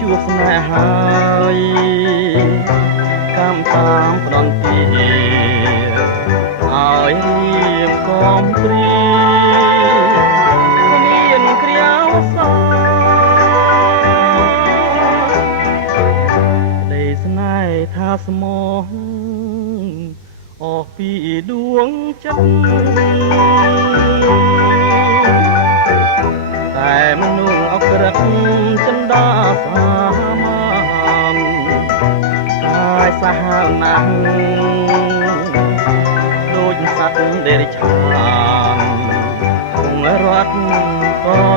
ជួបស្នេហាហើយកម្មតាមផ្ដន់ទាឲ្យរៀមកំព្រីគ្មានគ្រាវសាក្ដីស្នេហ៍ថាស្មោះអស់ពីដួងចិត្តតែមនុស្សអក្រិតចិន្តាសាមានកាយសាហាវណាស់ដូចសត្វដេរឆានគង់រត់ក៏